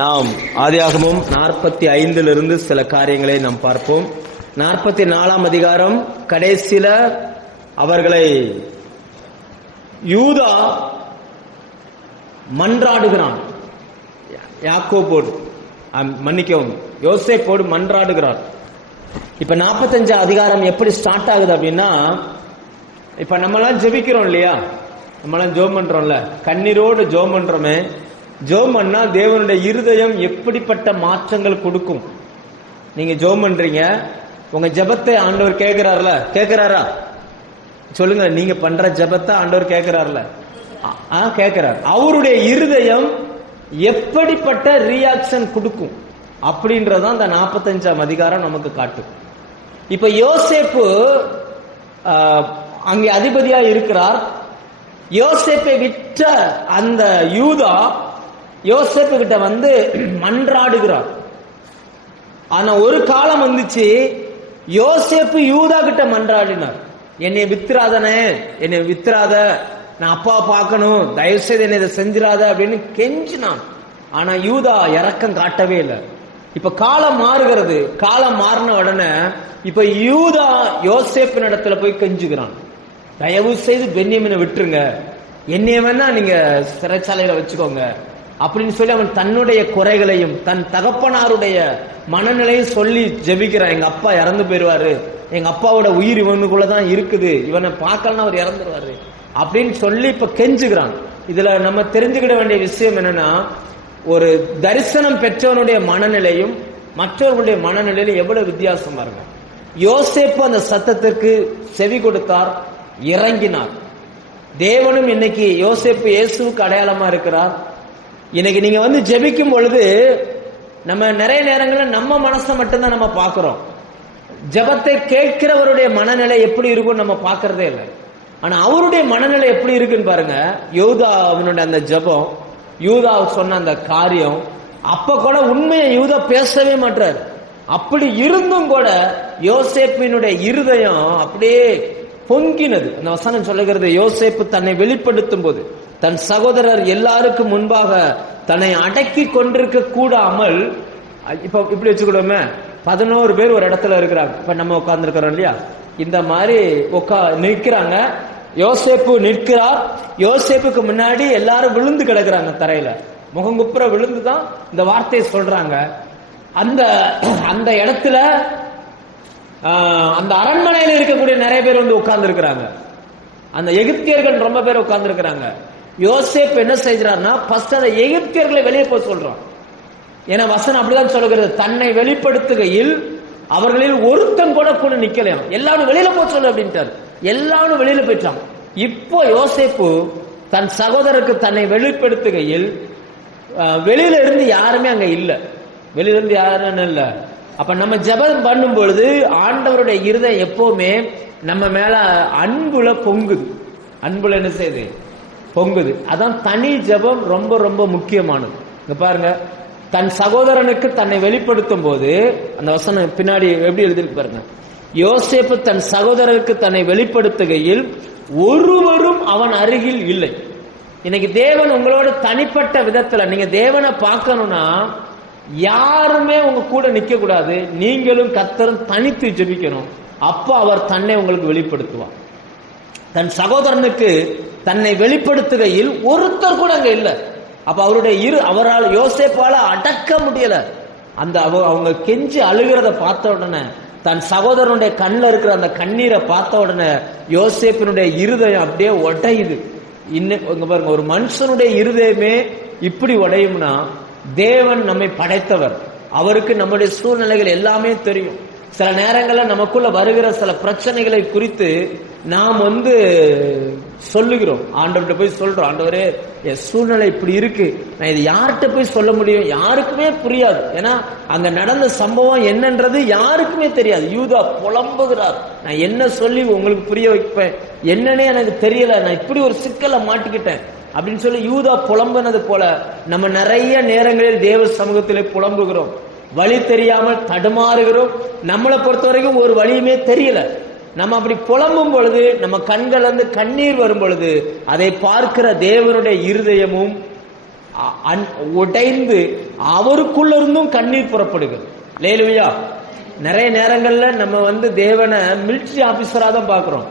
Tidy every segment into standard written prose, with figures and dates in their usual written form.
நாம் ஆதியாகமம் 45 சில காரியங்களை நாம் பார்ப்போம். 44 அதிகாரம் கடைசியில அவர்களை யூதா மன்றாடுகிறான். யாக்கோபோடு மன்னிக்கவும் யோசேப்போடு மன்றாடுகிறார். இப்ப 45 அதிகாரம் எப்படி ஸ்டார்ட் ஆகுது அப்படின்னா, இப்ப நம்மளாம் ஜெபிக்கிறோம் இல்லையா, நம்மளாம் ஜெபம் பண்றோம்ல, கண்ணீரோடு ஜெபம் பண்றோமே. ஜெபம் பண்ணா தேவனுடைய இருதயம் எப்படிப்பட்ட மாற்றங்கள் கொடுக்கும். நீங்க ஜெபம் பண்றீங்க, உங்க ஜெபத்தை ஆண்டவர் கேட்கிறார்ல, கேட்கிறாரா சொல்லுங்க. நீங்க பண்ற ஜெபத்தை ஆண்டவர் கேட்கிறார்ல, கேட்கிறார். அவருடைய இருதயம் எப்படிப்பட்ட ரியாக்ஷன் கொடுக்கும் அப்படின்றதான் இந்த 45 அதிகாரம் நமக்கு காட்டும். இப்ப யோசேப்பு அங்கே அதிபதியா இருக்கிறார். யோசேப்பை விட்ட அந்த யூதா யோசேப்பு கிட்ட வந்து மன்றாடுகிறார். ஆனா ஒரு காலம் வந்துச்சு, யோசேப்பு யூதா கிட்ட மன்றாடினார். என்னை வித்துறாதனே, என்னை வித்துறாத, நான் அப்பா பார்க்கணும், தயவு செய்து என்னை இதை செஞ்சிடாத அப்படின்னு கெஞ்சினான். ஆனா யூதா இரக்கம் காட்டவே இல்லை. இப்ப காலம் மாறுகிறது. காலம் மாறின உடனே இப்ப யூதா யோசேப்பின் இடத்துல போய் கெஞ்சுகிறான். தயவு செய்து பென்யமீனை விட்டுருங்க, என்னைய வேணா நீங்க சிறைச்சாலையில வச்சுக்கோங்க அப்படின்னு சொல்லி அவன் தன்னுடைய குறைகளையும் தன் தகப்பனாருடைய மனநிலையும் சொல்லி ஜெபிக்கிறான். எங்க அப்பா இறந்து போயிருவாரு, எங்க அப்பாவோட உயிர் இவனுக்குள்ளதான் இருக்குது, இவனை பார்க்கலன்னா அவர் இறந்துருவாரு அப்படின்னு சொல்லி இப்ப கெஞ்சுகிறான். இதுல நம்ம தெரிஞ்சுக்கிட வேண்டிய விஷயம் என்னன்னா, ஒரு தரிசனம் பெற்றவனுடைய மனநிலையும் மற்றவர்களுடைய மனநிலையிலும் எவ்வளவு வித்தியாசமா இருக்கு. யோசேப்பு அந்த சத்தத்திற்கு செவி கொடுத்தார், இறங்கினார். தேவனும் இன்னைக்கு யோசேப்பு இயேசுவுக்கு அடையாளமா இருக்கிறார். இன்னைக்கு நீங்க வந்து ஜெபிக்கும் பொழுது நம்ம நிறைய நேரங்களில் நம்ம மனசை மட்டும்தான் நம்ம பார்க்கிறோம். ஜெபத்தை கேட்கிறவருடைய மனநிலை எப்படி இருக்கும் நம்ம பார்க்கறதே இல்லை. ஆனா அவருடைய மனநிலை எப்படி இருக்குன்னு பாருங்க. யூதா அவனுடைய அந்த ஜெபம், யூதா சொன்ன அந்த காரியம், அப்ப கூட உண்மையை யூதா பேசவே மாட்டார். அப்படி இருந்தும் கூட யோசேப்பினுடைய இருதயம் அப்படியே பொங்கினது. அந்த வசனம் சொல்லுகிறது, யோசேப்பு தன்னை வெளிப்படுத்தும் போது தன் சகோதரர் எல்லாருக்கும் முன்பாக தன்னை அடக்கி கொண்டிருக்க கூடாமல், இப்ப இப்படி வச்சுக்கிடுவோமே, 11 பேர் ஒரு இடத்துல இருக்கிறாங்க. இப்ப நம்ம உட்கார்ந்து இருக்கிறோம் இல்லையா, இந்த மாதிரி நிற்கிறாங்க. யோசேப்பு நிற்கிறார். யோசேப்புக்கு முன்னாடி எல்லாரும் விழுந்து கிடக்குறாங்க தரையில, முகங்குப்புற விழுந்துதான் இந்த வார்த்தையை சொல்றாங்க. அந்த அந்த இடத்துல அந்த அரண்மனையில் இருக்கக்கூடிய நிறைய பேர் வந்து உட்கார்ந்து இருக்கிறாங்க. அந்த எகிப்தியர்கள் ரொம்ப பேர் உட்கார்ந்து இருக்கிறாங்க. யோசேப்பு என்ன செய்கிறார்னா, ஃபர்ஸ்ட் அந்த எகிப்தியர்களை வெளியே போக சொல்றான். ஏன்னா வசனம் அப்படிதான் சொல்லுகிறது, தன்னை வெளிப்படுத்துகையில் அவர்களில் ஒருத்தன் கூட நிக்கலையாம், எல்லாரும் வெளியில போக சொல்லு அப்படின்ட்டார். எல்லாரும் வெளியில போயிட்டான். இப்போ யோசேப்பு தன் சகோதரருக்கு தன்னை வெளிப்படுத்துகையில் வெளியில இருந்து யாருமே அங்க இல்ல, வெளியில இருந்து யாரும் இல்ல. அப்ப நம்ம ஜெபம் பண்ணும் பொழுது ஆண்டவருடைய இருதயம் எப்பவுமே நம்ம மேல அன்புல பொங்குது. அன்புல என்ன செய்யுது? பொங்குது. அதான் தனி ஜெபம் ரொம்ப ரொம்ப முக்கியமானது. இங்க பாருங்க, தன் சகோதரனுக்கு தன்னை வெளிப்படுத்தும் போது அந்த வசனம் பின்னாடி எப்படி எழுதிருக்கு பாருங்க. யோசேப்பு தன் சகோதரருக்கு தன்னை வெளிப்படுத்துகையில் ஒருவரும் அவன் அருகில் இல்லை. இன்னைக்கு தேவன் உங்களோட தனிப்பட்ட விதத்துல நீங்க தேவனை பார்க்கணும்னா யாருமே உங்க கூட நிக்க கூடாது. நீங்களும் கர்த்தரும் தனித்து ஜெபிக்கணும். அப்ப அவர் தன்னை உங்களுக்கு வெளிப்படுத்துவார். தன் சகோதரனுக்கு தன்னை வெளிப்படுத்துகையில் ஒருத்தர் கூட அங்க இல்ல. அப்ப அவருடைய அவரால் யோசேப்பால அடக்க முடியல. அந்த அவங்க கெஞ்சி அழுகிறத பார்த்த உடனே, தன் சகோதரனுடைய கண்ணில் இருக்கிற அந்த கண்ணீரை பார்த்த உடனே யோசேப்பினுடைய இருதயம் அப்படியே உடையுது. இன்னும் பாருங்க, ஒரு மனுஷனுடைய இருதயமே இப்படி உடையும்னா தேவன் நம்மை படைத்தவர், அவருக்கு நம்முடைய சூழ்நிலைகள் எல்லாமே தெரியும். சில நேரங்களில் நமக்குள்ள வருகிற சில பிரச்சனைகளை குறித்து நாம் வந்து சொல்லுகிறோம், ஆண்டவர்கிட்ட போய் சொல்றோம், ஆண்டவரே என் சூழ்நிலை இப்படி இருக்கு, நான் இது யார்கிட்ட போய் சொல்ல முடியும்? யாருக்குமே புரியாது. ஏன்னா அங்க நடந்த சம்பவம் என்னன்றது யாருக்குமே தெரியாது. யூதா புலம்புகிறார், நான் என்ன சொல்லி உங்களுக்கு புரிய வைப்பேன், என்னன்னே எனக்கு தெரியல, நான் இப்படி ஒரு சிக்கலை மாட்டிக்கிட்டேன் அப்படின்னு சொல்லி யூதா புலம்புனது போல நம்ம நிறைய நேரங்களில் தேவ சமூகத்திலே புலம்புகிறோம், வழி தெரியாமல் தடுமாறுகிறோம். நம்மளை பொறுத்த வரைக்கும் ஒரு வழியுமே தெரியல. நம்ம அப்படி புலம்பும் பொழுது, நம்ம கண்கள் வந்து கண்ணீர் வரும் பொழுது, அதை பார்க்கிற தேவனுடைய இருதயமும் உடைந்து அவருக்குள்ள இருந்தும் கண்ணீர் புறப்படுகிறது. லேலுயா. நிறைய நேரங்கள்ல நம்ம தேவனை மிலிட்டரி ஆபீசரா தான் பாக்குறோம்.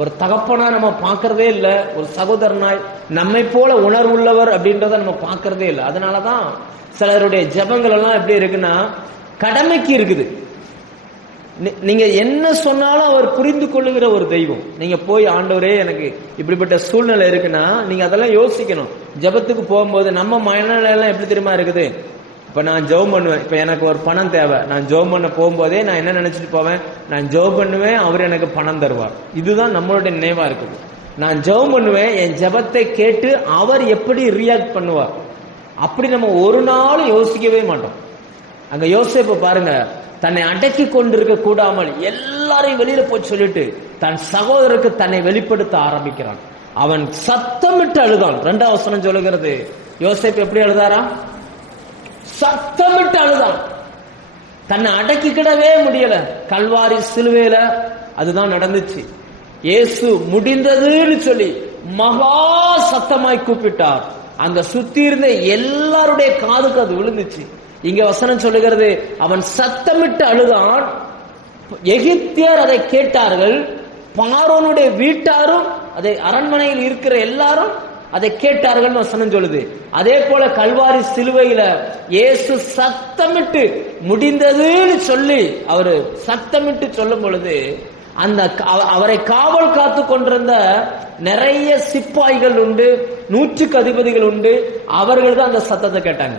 ஒரு தகப்பனா நம்ம பாக்குறதே இல்ல. ஒரு சகோதரனாய் நம்மை போல உணர்வுள்ளவர் அப்படின்றத நம்ம பாக்குறதே இல்லை. அதனாலதான் சிலருடைய ஜெபங்கள் எல்லாம் எப்படி இருக்குன்னா கடமைக்கு இருக்குது. நீங்க என்ன சொன்னாலும் அவர் புரிந்து கொள்ளுகிற ஒரு தெய்வம். நீங்க போய் ஆண்டவரே எனக்கு இப்படிப்பட்ட சூழ்நிலை இருக்குன்னா நீங்க அதெல்லாம் யோசிக்கணும். ஜெபத்துக்கு போகும்போது நம்ம மனநிலை எல்லாம் எப்படி தெரியுமா இருக்குது? இப்ப நான் ஜெபம் பண்ணுவேன். இப்ப எனக்கு ஒரு பணம் தேவை. நான் ஜெபம் பண்ண போகும்போதே நான் என்ன நினைச்சிட்டு போவேன்? நான் ஜெபம் பண்ணுவேன், அவர் எனக்கு பணம் தருவார். இதுதான் நம்மளுடைய நினைவா இருக்குது. நான் ஜெபம் பண்ணுவேன், என் ஜெபத்தை கேட்டு அவர் எப்படி ரியாக்ட் பண்ணுவார். அப்படி நம்ம ஒரு நாளும் யோசிக்கவே மாட்டோம். அங்க யோசேப்பு பாருங்க, தன்னை அடக்கி கொண்டிருக்க கூடாமல் எல்லாரையும் வெளியில போய் சொல்லிட்டு தன் சகோதரருக்கு தன்னை வெளிப்படுத்த ஆரம்பிக்கிறான். அவன் சத்தமிட்டு அழுதான். 2ஆம் வசனம் சொல்லுகிறது, யோசேப்பு எப்படி அழுதாரா? சத்தமிட்டு அழுதான். தன்னை அடக்கிக்கிடவே முடியல. கல்வாரி சிலுவையில அதுதான் நடந்துச்சு. இயேசு முடிந்ததுன்னு சொல்லி மகா சத்தமாய் கூப்பிட்டார். அங்க சுத்தி இருந்த எல்லாருடைய காதுக்கு அது விழுந்துச்சு. இங்க வசனம் சொல்லுகிறது, அவன் சத்தமிட்டு அழுதான். எகிப்தியர் அதை கேட்டார்கள். பார்வோனுடைய வீட்டாரும் அதை அரண்மனையில் இருக்கிற எல்லாரும் அதை கேட்டார்கள் வசனம் சொல்லுது. அதே போல கல்வாரி சிலுவையில இயேசு சத்தமிட்டு முடிந்ததுன்னு சொல்லி அவரு சத்தமிட்டு சொல்லும் பொழுது அந்த அவரை காவல் காத்து கொண்டிருந்த நிறைய சிப்பாய்கள் உண்டு, 100க்கு அதிபதிகள் உண்டு. அவர்கள் தான் அந்த சத்தத்தை கேட்டாங்க.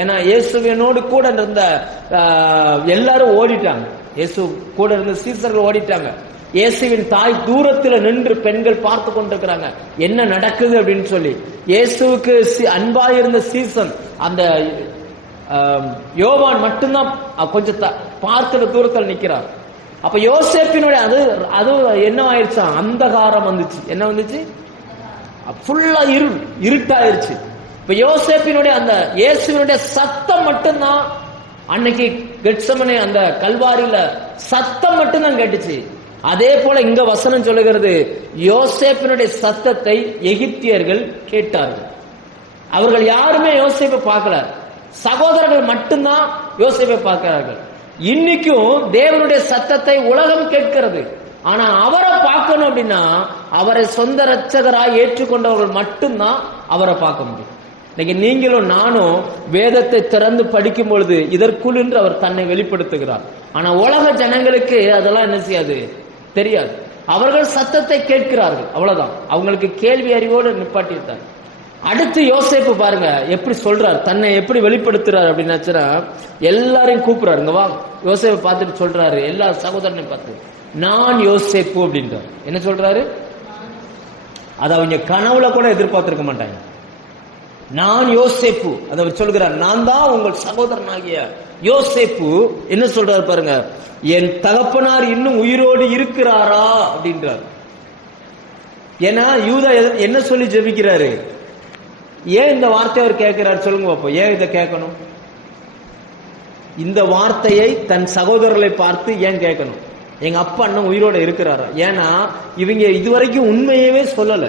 ஏன்னா இயேசுவினோடு கூட இருந்த எல்லாரும் ஓடிட்டாங்க. இயேசு கூட இருந்த சீசர்கள் ஓடிட்டாங்க. இயேசுவின் தாய் தூரத்தில் நின்று பெண்கள் பார்த்து கொண்டிருக்கிறாங்க என்ன நடக்குது அப்படின்னு சொல்லி. இயேசுவுக்கு அன்பா இருந்த சீசன் அந்த யோவான் மட்டும்தான் கொஞ்சம் பார்க்கிற தூரத்தில் நிக்கிறார். அப்ப யோசேப்பினுடைய அது என்ன ஆயிடுச்சா? அந்தகாரம் வந்துச்சு. என்ன வந்துச்சு? ஃபுல்லா இருட்டாயிருச்சு. இப்ப யோசேப்பினுடைய அந்த இயேசுவினுடைய சத்தம் மட்டும்தான் அன்னைக்கு கெத்செமனே அந்த கல்வாரியில சத்தம் மட்டும்தான் கேட்டுச்சு. அதே போல இங்க வசனம் சொல்லுகிறது, யோசேப்பினுடைய சத்தத்தை எகிப்தியர்கள் கேட்டார்கள். அவர்கள் யாருமே யோசேப்பை பார்க்கல. சகோதரர்கள் மட்டும்தான் யோசேப்பை பார்க்கிறார்கள். இன்னைக்கும் தேவனுடைய சத்தத்தை உலகம் கேட்கிறது. ஆனா அவரை பார்க்கணும் அப்படின்னா அவரை சொந்த இரட்சகராய் ஏற்றுக்கொண்டவர்கள் மட்டும்தான் அவரை பார்க்க முடியும். இன்னைக்கு நீங்களும் நானும் வேதத்தை திறந்து படிக்கும் பொழுது இதற்குள் என்று அவர் தன்னை வெளிப்படுத்துகிறார். ஆனா உலக ஜனங்களுக்கு அதெல்லாம் என்ன செய்யாது, தெரியாது. அவர்கள் சத்தத்தை கேட்கிறார்கள், அவ்வளவுதான். அவங்களுக்கு கேள்வி அறிவோடு நிப்பாட்டிட்டார். அடுத்து யோசேப்பு பாருங்க எப்படி சொல்றார், தன்னை எப்படி வெளிப்படுத்துறாரு அப்படின்னாச்சுன்னா எல்லாரையும் கூப்பிடுறாருங்க. வா யோசேப்பு பார்த்துட்டு சொல்றாரு, எல்லா சகோதரனையும் பார்த்து, நான் யோசேப்பு அப்படின்றார். என்ன சொல்றாரு? அதை அவங்க கனவுல கூட எதிர்பார்த்திருக்க மாட்டாங்க. நான் யோசேப்பு அதை சொல்கிறார். நான் தான் உங்கள் சகோதரனாகிய யோசேப்பு. என்ன சொல்றாரு பாருங்க, என் தகப்பனார் இன்னும் உயிரோடு இருக்கிறாரா அப்படின்றார். ஏன்னா யூதா என்ன சொல்லி ஜெபிக்கிறாரு? ஏன் இந்த வார்த்தையை அவர் கேட்கிறார் சொல்லுங்க பாப்போம். ஏன் இதை கேட்கணும்? இந்த வார்த்தையை தன் சகோதரர்களை பார்த்து ஏன் கேட்கணும்? எங்க அப்பா அண்ணன் உயிரோட இருக்கிறாரா? ஏன்னா இவங்க இதுவரைக்கும் உண்மையவே சொல்லல.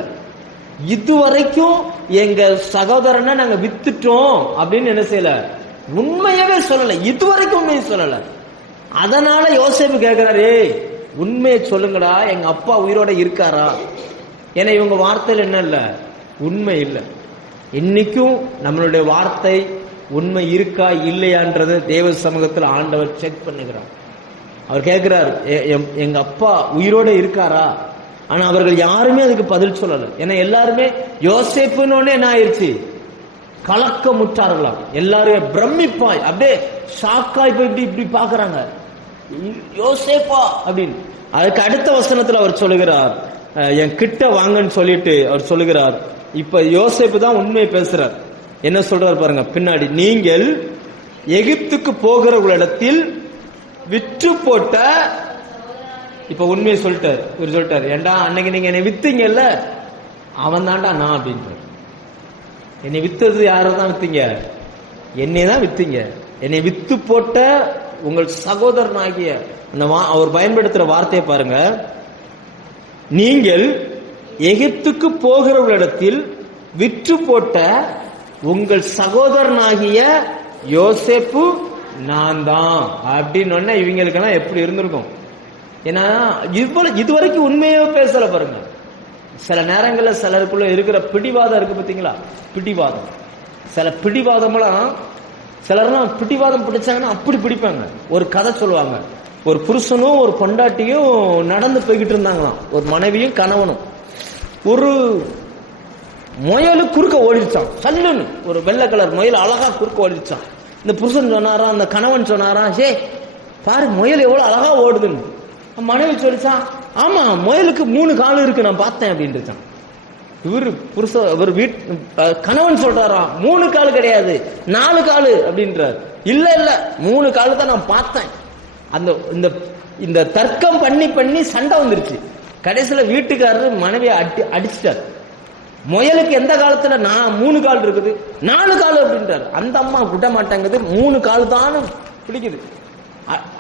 இதுவரைக்கும் எங்க சகோதரனை நாங்க வித்துட்டோம் அப்படின்னு என்ன செய்யல, உண்மையவே சொல்லல. இதுவரைக்கும் உண்மையை சொல்லல. அதனால யோசேப்பு கேட்கிறாரு, உண்மையை சொல்லுங்கடா, எங்க அப்பா உயிரோட இருக்காரா? ஏன்னா இவங்க வார்த்தையில் என்ன இல்ல, உண்மை இல்லை. இன்னைக்கும் நம்மளுடைய வார்த்தை உண்மை இருக்கா இல்லையான்றது தேவ சமூகத்தில் ஆண்டவர் செக் பண்ணுகிறார். அவர் கேட்கிறார், எங்க அப்பா உயிரோட இருக்காரா? ஆனா அவர்கள் யாருமே அதுக்கு பதில் சொல்லல. ஏன்னா எல்லாருமே யோசேப்புன்னு என்ன ஆயிடுச்சு, கலக்கமுற்றார்களாம். எல்லாரும் பிரமிப்பாய் அப்படியே ஷாக்காய் போய் இப்படி இப்படி பாக்குறாங்க, யோசேப்பா அப்படின்னு. அதுக்கு அடுத்த வசனத்துல அவர் சொல்லுகிறார், என் கிட்ட வாங்கன்னு சொல்லிட்டு அவர் சொல்லுகிறார். இப்ப யோசேப்பு தான் உண்மையை பேசுறார். என்ன சொல்றார் பாருங்க பின்னாடி, நீங்கள் எகிப்துக்கு போகிறவர்களிடத்தில் விற்று போட்ட, இப்ப உண்மையை சொல்லிட்டார். இவர் சொல்லிட்டாரு, ஏண்டா அன்னைக்கு நீங்க என்னை வித்தீங்கல்ல, அவன் தான்டா நான் அப்படின்றார். என்னை வித்தது யாரதான் வித்தீங்க? என்னை தான் வித்தீங்க. என்னை வித்து போட்ட உங்கள் சகோதரன் ஆகிய அவர் பயன்படுத்துற வார்த்தையை பாருங்க, நீங்கள் எகிப்துக்கு போகிறவர்களிடத்தில் விற்று போட்ட உங்கள் சகோதரனாகிய யோசேப்பு நான் தான் அப்படின்னு இவங்களுக்கெல்லாம் எப்படி இருந்திருக்கும்? ஏன்னா இதுவரைக்கும் உண்மையோ பேசல பாருங்க. சில நேரங்களில் சிலருக்குள்ள இருக்கிற பிடிவாதம் இருக்கு பார்த்தீங்களா? பிடிவாதம், சில பிடிவாதம்லாம் சிலர்லாம் பிடிவாதம் பிடிச்சாங்கன்னா அப்படி பிடிப்பாங்க. ஒரு கதை சொல்லுவாங்க. ஒரு புருஷனும் ஒரு பொண்டாட்டியும் நடந்து போய்கிட்டு இருந்தாங்களாம், ஒரு மனைவியும் கணவனும். ஒரு முயலு குறுக்க ஓடிச்சான், சல்லுன்னு ஒரு வெள்ளை கலர் முயல் அழகா குறுக்க ஓடிச்சான். இந்த புருஷன் சொன்னாராம், அந்த கணவன் சொன்னாராம், ஏ பாரு முயல் எவ்வளவு அழகா ஓடுதுன்னு. மனைவி சொல்லிச்சான், ஆமா முயலுக்கு 3 கால் இருக்கு நான் பார்த்தேன் அப்படின்ட்டுச்சான். இவர் கணவன் சொல்றாராம், 3 கால் கிடையாது 4 கால் அப்படின்றார். இல்ல 3 கால் தான் நான் பார்த்தேன். அந்த இந்த தர்க்கம் பண்ணி சண்டை வந்துருச்சு. கடைசியில வீட்டுக்காரர் மனைவியை அடிச்சிட்டார். முயலுக்கு எந்த காலத்துல 3 கால் இருக்குது, 4 கால் அப்படின்றார். அந்த அம்மா விட மாட்டாங்குது, 3 கால் தான் பிடிக்குது,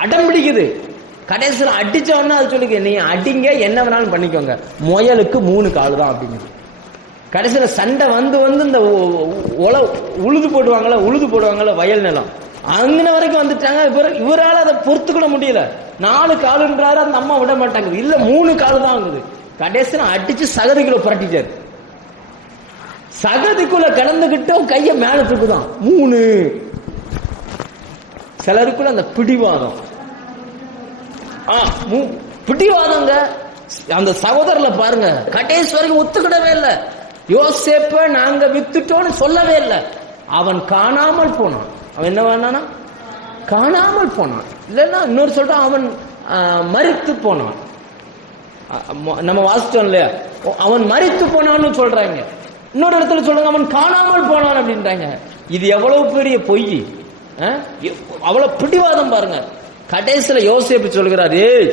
அடம் பிடிக்குது. கடைசியில் அடிச்ச உடனே அது சொல்லுங்க, நீ அடிங்க என்ன வேணாலும் பண்ணிக்கோங்க, முயலுக்கு 3 கால் தான் அப்படிங்குது. கடைசியில சண்டை வந்து இந்த உழுது போடுவாங்கல்ல வயல் நிலம், அங்கன வரைக்கும் வந்துட்டாங்க. இவரால் அதை பொறுத்துக்கிட முடியல. 4 காலுன்றாரு, அந்த அம்மா விட மாட்டாங்க. இல்ல 3 கால் தான் ஆகுது. கடைசியில அடிச்சு சகதிக்குள்ள புரட்டிட்டாரு. சகதிக்குள்ள கிடந்துகிட்டும் கைய மேல தூக்குதான் 3. சிலருக்குள்ள அந்த பிடிவாதம், பிடிவாதங்க. அந்த சகோதரர்ல பாருங்க, கடைசி வரைக்கும் ஒத்துக்கிடவே இல்லை. யோசேப்ப நாங்க வித்துட்டோம்னு சொல்லவே இல்லை. அவன் காணாமல் போனான். அவன் என்ன வேணானா காணாமல் போனான். இல்லைன்னா இன்னொரு சொல்றான், அவன் மரித்து போனான். நம்ம வாசிச்சோம் இல்லையா, அவன் மரித்து போனான்னு சொல்றாங்க. இன்னொரு இடத்துல சொல்றாங்க அவன் காணாமல் போனான் அப்படின்றாங்க. இது எவ்வளவு பெரிய பொய், அவ்வளவு பிடிவாதம் பாருங்க. கடைசியில யோசேப்பு சொல்கிறார், ஏய்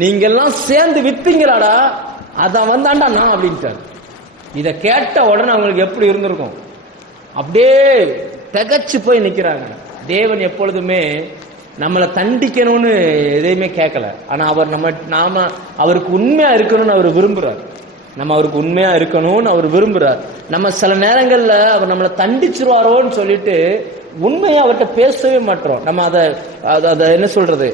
நீங்க எல்லாம் சேர்ந்து வித்தீங்களாடா, அதான் வந்தாண்டா நான் அப்படின்ட்டார். இத கேட்ட உடனே அவங்களுக்கு எப்படி இருந்திருக்கும்? அப்படியே திகச்சு போய் நிக்கிறாங்க. தேவன் எப்பொழுதுமே நம்மளை தண்டிக்கணும்னு எதையுமே கேட்கல. ஆனா அவர் நாம அவருக்கு உண்மையா இருக்கணும்னு அவர் விரும்புறார். நம்ம அவருக்கு உண்மையா இருக்கணும்னு அவர் விரும்புறார். நம்ம சில நேரங்கள்ல அவர் நம்மளை தண்டிச்சிருவாரோன்னு சொல்லிட்டு உண்மையா அவர்கிட்ட பேசவே மாட்டோம். நம்ம அதை என்ன சொல்றது,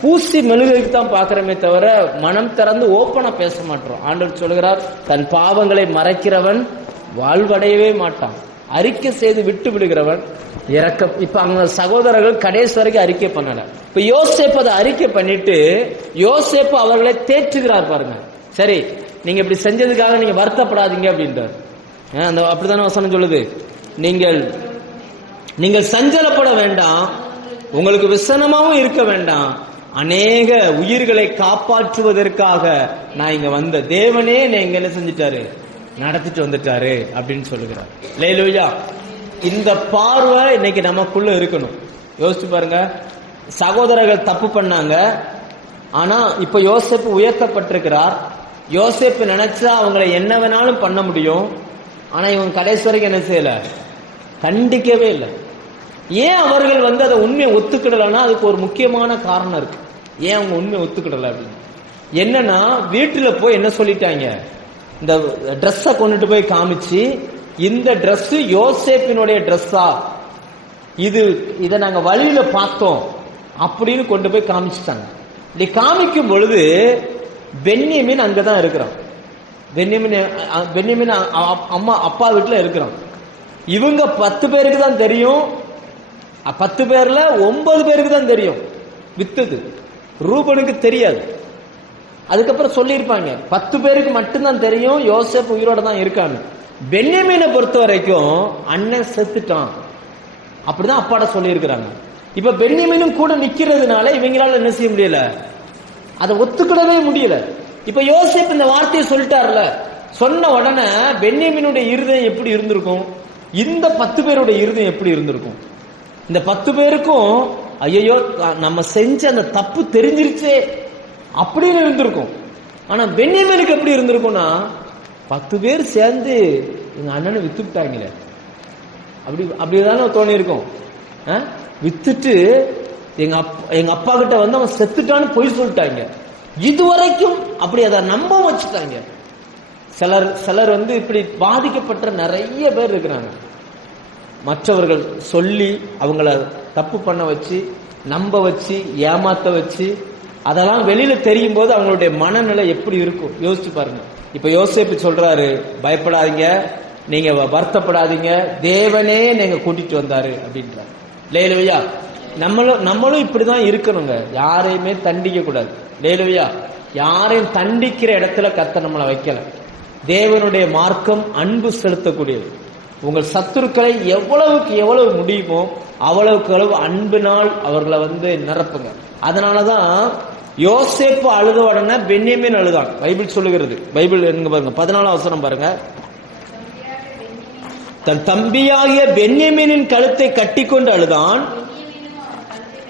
பூசி மெழுகைக்கு தான் பாக்குறமே தவிர மனம் திறந்து ஓப்பனா பேச மாட்டோம். ஆண்டவர் சொல்கிறார், தன் பாவங்களை மறைக்கிறவன் வாழ்வடையவே மாட்டான், அறிக்கை செய்து விட்டு விடுகிறவன் இறக்கம். இப்ப அவங்க சகோதரர்கள் கடைசி வரைக்கும் அறிக்கை பண்ணல. இப்ப யோசேப்பு அதை அறிக்கை பண்ணிட்டு யோசேப்பு அவர்களை தேற்றுகிறார் பாருங்க. சரி, நீங்க இப்படி செஞ்சதுக்காக நீங்க வருத்தப்படாதீங்க அப்படின்றார். அப்படித்தானே வசனம் சொல்லுது, நீங்கள் சஞ்சலப்பட வேண்டாம், உங்களுக்கு விசனமாவும் இருக்க வேண்டாம், அநேக உயிர்களை காப்பாற்றுவதற்காக நான் இங்க வந்த தேவனே நீங்க என்ன செஞ்சிட்டாரு, நடத்திட்டு வந்துட்டாரு அப்படின்னு சொல்லுகிறார். அல்லேலூயா. இந்த பார்வை இன்னைக்கு நமக்குள்ள இருக்கணும். யோசிச்சு பாருங்க, சகோதரர்கள் தப்பு பண்ணாங்க, ஆனா இப்ப யோசேப்பு உயர்த்தப்பட்டிருக்கிறார். யோசேப்பு நினைச்சா அவங்களை என்ன வேணாலும் பண்ண முடியும். ஆனா இவங்க கடைசி வரைக்கும் என்ன செய்யல, கண்டிக்கவே இல்லை. ஏன் அவர்கள் அதை உண்மையை ஒத்துக்கிடலன்னா அதுக்கு ஒரு முக்கியமான காரணம் இருக்கு. ஏன் அவங்க உண்மையை ஒத்துக்கிடல அப்படின்னு என்னன்னா, வீட்டுல போய் என்ன சொல்லிட்டாங்க, இந்த ட்ரெஸ்ஸை கொண்டுட்டு போய் காமிச்சு, இந்த ட்ரெஸ் யோசேப்பினுடைய ட்ரெஸ்ஸா, இதை நாங்க வழியில பார்த்தோம் அப்படின்னு கொண்டு போய் காமிச்சுட்டாங்க. இப்படி காமிக்கும் பொழுது பென்யமீன் அங்கதான் இருக்கிறான். பென்யமீன் அம்மா அப்பா வீட்டுல இருக்கிறான். இவங்க 10 பேருக்கு தான் தெரியும். 10 பேர்ல 9 பேருக்கு தான் தெரியும் வித்தது, ரூபனுக்கு தெரியாது. அதுக்கப்புறம் சொல்லியிருப்பாங்க 10 பேருக்கு மட்டும்தான் தெரியும் யோசேப்பு உயிரோட தான் இருக்காங்க. பென்யமீனை பொறுத்த வரைக்கும் அண்ணன் செத்துட்டான் அப்படிதான் அப்பாட சொல்லி இருக்கிறாங்க. இப்ப பென்யமீனும் கூட நிக்கிறதுனால இவங்களால என்ன செய்ய முடியல, அதை ஒத்துக்கிடவே முடியல. இப்ப யோசேப்பு இந்த வார்த்தையை சொல்லிட்டார்ல, சொன்ன உடனே பென்யமீனுடைய இருதயம் எப்படி இருந்திருக்கும், இந்த 10 பேருடைய இருதயம் எப்படி இருந்திருக்கும்? இந்த 10 பேருக்கும் ஐயோ நம்ம செஞ்ச அந்த தப்பு தெரிஞ்சிருச்சே அப்படின்னு இருந்திருக்கும். ஆனா பென்யமீனுக்கு எப்படி இருந்திருக்கும்னா, 10 பேர் சேர்ந்து எங்க அண்ணனை வித்துட்டாங்களே அப்படிதானே தோணி இருக்கும். வித்துட்டு எங்க அப்பா கிட்ட அவன் செத்துட்டான்னு பொய் சொல்லிட்டாங்க. இதுவரைக்கும் அப்படி அதை நம்ப வச்சுட்டாங்க. சிலர் இப்படி பாதிக்கப்பட்ட நிறைய பேர் இருக்கிறாங்க. மற்றவர்கள் சொல்லி அவங்கள தப்பு பண்ண வச்சு, நம்ப வச்சு, ஏமாத்த வச்சு, அதெல்லாம் வெளியில தெரியும் போது அவங்களுடைய மனநிலை எப்படி இருக்கும் யோசிச்சு பாருங்க. இப்ப யோசேப்பு சொல்றாரு, பயப்படாதீங்க, நீங்க வருத்தப்படாதீங்க, தேவனே நீங்க கூட்டிட்டு வந்தாரு அப்படின்றாரு. லேலுயா, நம்மளும் இப்படிதான் இருக்கணுங்க. யாரையுமே தண்டிக்க கூடாது. லேலுயா, யாரையும் தண்டிக்கிற இடத்துல கர்த்தர் நம்மளை வைக்கல. தேவனுடைய மார்க்கம் அன்பு செலுத்தக்கூடியது. உங்கள் சத்துருக்களை எவ்வளவுக்கு எவ்வளவு முடியுமோ அவ்வளவுக்கு அளவு அன்பினால் அவர்களை நிரப்புங்க. அதனாலதான் யோசேப்பு அழுத உடனே பென்யமீன் அழுதான் பைபிள் சொல்லுகிறது. பைபிள் எங்க பாருங்க, 14ஆம் வசனம் பாருங்க. தன் தம்பியாகிய பென்யமீனின் கழுத்தை கட்டி கொண்டு அழுதான்.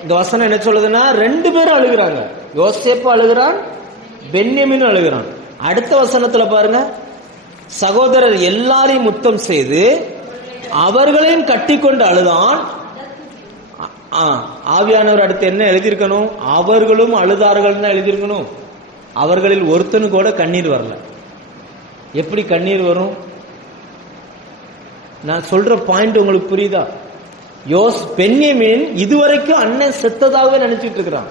இந்த வசனம் என்ன சொல்லுதுன்னா, 2 பேரும் அழுகிறாங்க. யோசேப்பு அழுகிறான், பென்யமீனும் அழுகிறான். அடுத்த வசனத்துல பாருங்க, சகோதரர் எல்லாரையும் முத்தம் செய்து அவர்களையும் கட்டி கொண்டு அழுதான். ஆவியானவர் அடுத்து என்ன எழுதியிருக்கணும்? அவர்களும் அழுதார்கள் தான் எழுதியிருக்கணும். அவர்களில் ஒருத்தனு கூட கண்ணீர் வரல. எப்படி கண்ணீர் வரும்? நான் சொல்ற பாயிண்ட் உங்களுக்கு புரியுதா? பென்யமீன் இதுவரைக்கும் அண்ணன் செத்ததாகவே நினைச்சிட்டு இருக்கிறான்.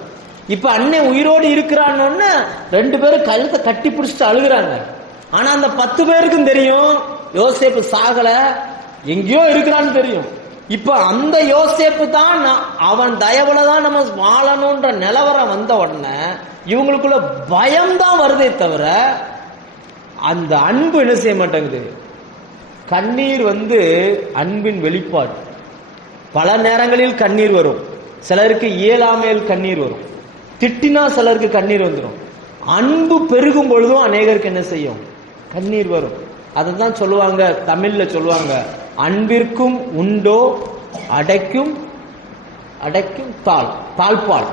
இப்ப அண்ணன் உயிரோடு இருக்கிறான்னு 2 பேரும் கழுத்தை கட்டி பிடிச்சிட்டு அழுகிறாங்க. ஆனா அந்த 10 பேருக்கும் தெரியும் யோசேப்பு சாகல, எங்கேயோ இருக்கிறான்னு தெரியும். இப்ப அந்த யோசேப்பு தான் அவன் தயவுலதான் நம்ம வாழணும்ன்ற நிலவரம் வந்த உடனே இவங்களுக்குள்ள பயம்தான் வருதே தவிர அந்த அன்பு என்ன செய்ய மாட்டேங்குது. கண்ணீர் அன்பின் வெளிப்பாடு. பல நேரங்களில் கண்ணீர் வரும். சிலருக்கு இயலாமையில் கண்ணீர் வரும். திட்டினா சிலருக்கு கண்ணீர் வந்துடும். அன்பு பெருகும் பொழுதும் அநேகருக்கு என்ன செய்யும்? கண்ணீர் வரும். அதுதான் சொல்லுவாங்க, தமிழ்ல சொல்லுவாங்க, அன்பிற்கும் உண்டோ அடைக்கும் தாழ்பால்.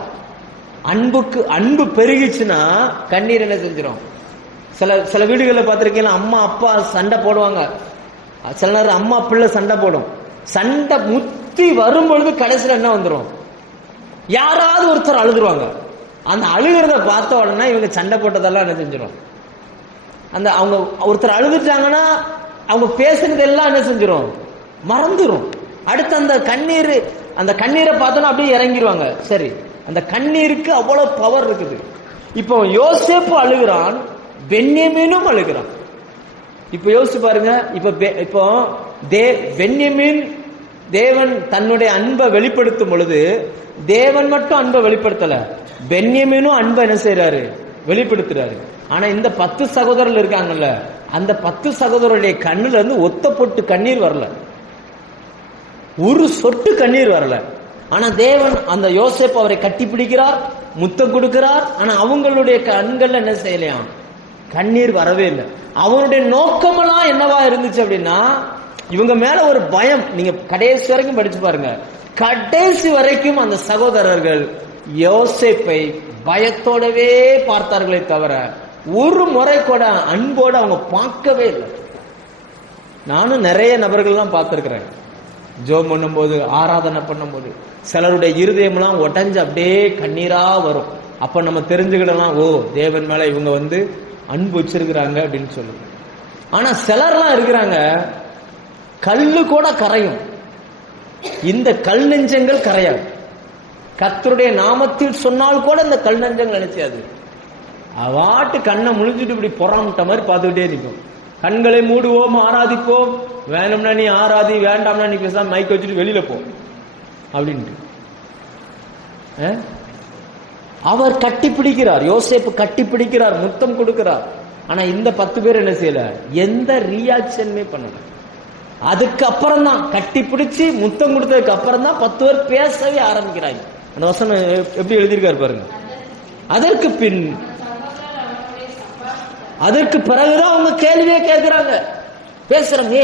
அன்பு பெருகிச்சுன்னா கண்ணீர் என்ன செஞ்சிடும்? சில வீடுகளில் பார்த்திருக்கீங்களா, அம்மா அப்பா சண்டை போடுவாங்க. சில நேரம் அம்மா பிள்ளை சண்டை போடும். சண்டை முத்தி வரும் பொழுது கடைசியில் என்ன வந்துடும்? யாராவது ஒருத்தர் அழுதுருவாங்க. அந்த அழுகிறத பார்த்த உடனே இவங்க சண்டை போட்டதெல்லாம் என்ன செஞ்சிடும்? அவங்க ஒருத்தர் அழுதுட்டாங்கன்னா அவங்க பேசுனது எல்லாம் என்ன செஞ்சிடும்? மறந்துடும். அடுத்து அந்த கண்ணீரை பார்த்தோன்னா அப்படியே இறங்கிடுவாங்க. சரி, அந்த கண்ணீருக்கு அவ்வளவு பவர் இருக்குது. இப்போ யோசேப்பு அழுகிறான், பென்யமீனும் அழுகிறான். இப்ப யோசிச்சு பாருங்க. இப்போ பென்யமீன் தேவன் தன்னுடைய அன்பை வெளிப்படுத்தும் பொழுது தேவன் மட்டும் அன்பை வெளிப்படுத்தல, பென்யமீனும் அன்பை என்ன செய்யறாரு? வெளிப்படுத்துறாரு. ஆனா இந்த 10 சகோதரர்கள் இருக்காங்கல்ல, அந்த 10 சகோதரருடைய கண்ணுல இருந்து ஒத்த பொட்டு கண்ணீர் வரல, ஒரு சொட்டு கண்ணீர் வரல. ஆனா தேவன் அந்த யோசேப்பு அவரை கட்டி பிடிக்கிறார், முத்தம் கொடுக்கிறார். ஆனா அவங்களுடைய கண்கள்ல என்ன செய்யலையாம்? கண்ணீர் வரவே இல்லை. அவனுடைய நோக்கமெல்லாம் என்னவா இருந்துச்சு அப்படின்னா, இவங்க மேல ஒரு பயம். நீங்க கடைசி வரைக்கும் படிச்சு பாருங்க. கடைசி வரைக்கும் அந்த சகோதரர்கள் யோசேப்பை பயத்தோடவே பார்த்தார்களே தவிர ஒரு முறை கூட அன்போடு அவங்க பார்க்கவே இல்லை. நானும் நிறைய நபர்கள்லாம் பார்த்திருக்கிறேன். ஜோம் பண்ணும்போது, ஆராதனை பண்ணும்போது சிலருடைய இருதயம்லாம் உடஞ்சு அப்படியே கண்ணீரா வரும். அப்ப நம்ம தெரிஞ்சுக்கிடலாம், ஓ தேவன் மேல இவங்க அன்பு வச்சிருக்கிறாங்க அப்படின்னு சொல்லுங்க. ஆனா சிலர்லாம் இருக்கிறாங்க, கல்லு கூட கரையும், இந்த கல் நெஞ்சங்கள் கரையாது. கர்த்தருடைய நாமத்தில் சொன்னால் கூட இந்த கல் நெஞ்சங்கள் நினைச்சாது. அவாட்டு கண்ணை முழிஞ்சிட்டு இப்படி பொறாமட்ட மாதிரி பார்த்துக்கிட்டே நிற்கும். கண்களை மூடுவோம், ஆராதிப்போம், வேணும்னா நீ ஆராதி, வேண்டாம்னா நீ பேசாம மைக் வச்சுட்டு வெளியில போ அப்படின்ட்டு அவர் கட்டி பிடிக்கிறார். யோசேப்பு கட்டி பிடிக்கிறார், முத்தம் கொடுக்கிறார். ஆனா இந்த 10 பேர் என்ன செய்யல? எந்த ரியாக்ஷனுமே பண்ணல. அதுக்கு அப்புறம் தான் கட்டி பிடிச்சு முத்தம் கொடுத்ததுக்கு அப்புறம் தான் 10 பேர் பேசவே ஆரம்பிக்கிறாங்க. அந்த வசனம் எப்படி எழுதியிருக்காரு பாருங்க. அதற்கு பிறகுதான் அவங்க கேள்வியே கேட்கிறாங்க, பேசுறாங்க.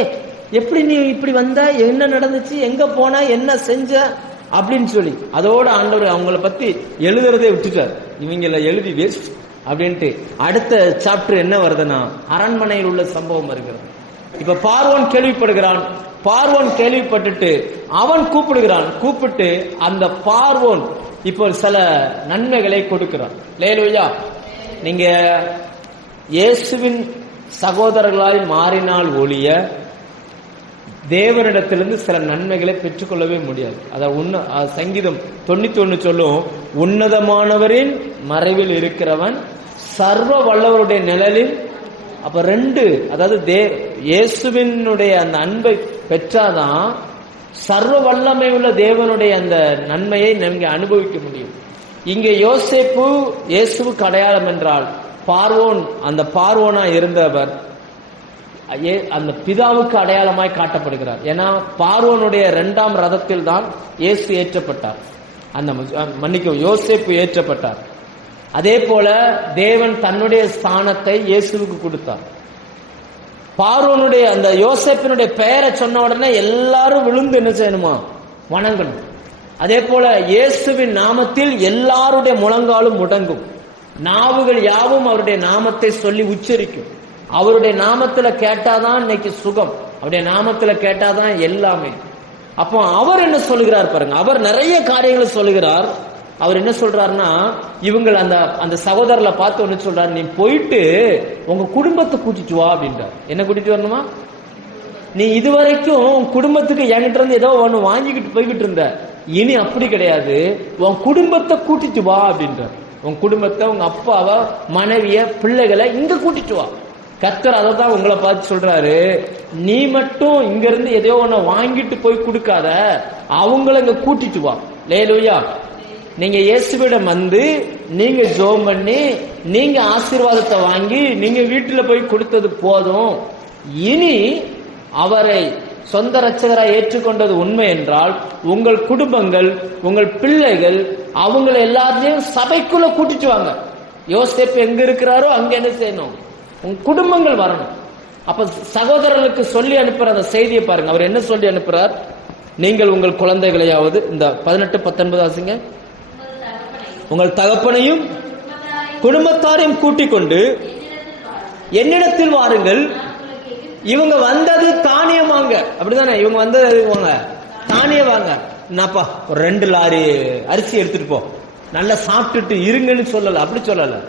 எப்படி நீ இப்படி வந்த, என்ன நடந்துச்சு, எங்க போன, என்ன செஞ்ச அப்படின்னு சொல்லி. அதோட ஆண்டவர் அவங்கள பத்தி எழுதுறதே விட்டுட்டார். இவங்கள எழுதி வேஸ்ட் அப்படின்ட்டு. அடுத்த சாப்டர் என்ன வருதுன்னா, அரண்மனையில் உள்ள சம்பவம் வருகிறது. இப்ப பார்வோன் கேள்விப்படுகிறான். பார்வோன் கேள்விப்பட்டுட்டு அவன் கூப்பிட்டு அந்த பார்வோன் இப்போ சில நன்மைகளை கொடுக்கிறான். லேலூயா, நீங்க இயேசுவின் சகோதரர்களாய் மாறினால் ஒழிய தேவனிடத்திலிருந்து சில நன்மைகளை பெற்றுக்கொள்ளவே முடியாது. சங்கீதம் 91 சொல்லும், உன்னதமானவரின் மறைவில் இருக்கிறவன் சர்வ வல்லவருடைய நிழலில். அப்ப அதாவது இயேசுவினுடைய அந்த அன்பை பெற்றாதான் சர்வ வல்லமை உள்ள தேவனுடைய அந்த நன்மையை நீங்க அனுபவிக்க முடியும். இங்க யோசேப்பு இயேசுவுக்கு அடையாளம் என்றால் அந்த பார்வோனா இருந்தவர் அந்த பிதாவுக்கு அடையாளமாய் காட்டப்படுகிறார். ஏன்னா பார்வோனுடைய 2ஆம் ரதத்தில் தான் இயேசு ஏற்றப்பட்டார், யோசேப்பு ஏற்றப்பட்டார். அதே போல தேவன் தன்னுடைய ஸ்தானத்தை இயேசுவுக்கு கொடுத்தார். பார்வோனுடைய அந்த யோசேப்பினுடைய பெயரை சொன்ன உடனே எல்லாரும் விழுந்து என்ன செய்யணுமா? வணங்கணும். அதே போல இயேசுவின் நாமத்தில் எல்லாருடைய முழங்காலும் முடங்கும், நாவுகள் யாவும் அவருடைய நாமத்தை சொல்லி உச்சரிக்கும். அவருடைய நாமத்துல கேட்டாதான் இன்னைக்கு சுகம், அவருடைய நாமத்துல கேட்டாதான் எல்லாமே. அப்போ அவர் என்ன சொல்லுகிறார் பாருங்க, அவர் நிறைய காரியங்களை சொல்லுகிறார். அவர் என்ன சொல்றாருன்னா, இவங்க அந்த சகோதரர்களை பார்த்து ஒண்ணு சொல்றாரு, நீ போயிட்டு உங்க குடும்பத்தை கூட்டிட்டு வா அப்படின்றார். என்ன கூட்டிட்டு வரணுமா? நீ இதுவரைக்கும் குடும்பத்துக்கு என்கிட்ட இருந்து ஏதோ ஒண்ணு வாங்கிக்கிட்டு போய்கிட்டு இருந்த, இனி அப்படி கிடையாது, உன் குடும்பத்தை கூட்டிட்டு வா அப்படின்றார். உன் குடும்பத்தை, உங்க அப்பாவை, மனைவிய, பிள்ளைகளை இங்க கூட்டிட்டு வா. கர்த்தர் அதை தான் உங்களை பார்த்து சொல்றாரு, நீ மட்டும் இங்க இருந்து எதையோ ஒண்ணு வாங்கிட்டு போய் கொடுக்காத, அவங்கள இங்க கூட்டிட்டு வா. லேலூயா. நீங்க இயேசுவிடம் வந்து நீங்க ஜெபம் பண்ணி நீங்க ஆசீர்வாதத்தை வாங்கி நீங்க வீட்டுல போய் கொடுத்தது போதும். இனி அவரை சொந்த ரட்சகராய் ஏற்றுக்கொண்டது உண்மை என்றால் உங்கள் குடும்பங்கள், உங்கள் பிள்ளைகள், அவங்களை எல்லாத்தையும் சபைக்குள்ள கூட்டிட்டு வாங்க. யோசேப்பு எங்க இருக்கிறாரோ அங்க என்ன செய்யணும்? உங்க குடும்பங்கள் வரணும். அப்ப சகோதரர்களுக்கு சொல்லி அனுப்புற அந்த செய்தியை பாருங்க. அவர் என்ன சொல்லி அனுப்புறார்? நீங்கள் உங்கள் குழந்தைகளையாவது, இந்த 18-19 ஆசிங்க, உங்கள் தகப்பனையும் குடும்பத்தாரையும் கூட்டிக் கொண்டு என்னிடத்தில் வாருங்கள். இவங்க வந்தது தானியம் வாங்க, அப்படிதானே? இவங்க வந்தது தானியம் வாங்க. என்னப்பா ஒரு 2 லாரி அரிசி எடுத்துட்டு போ, நல்லா சாப்பிட்டுட்டு இருங்கன்னு சொல்லல, அப்படி சொல்லல.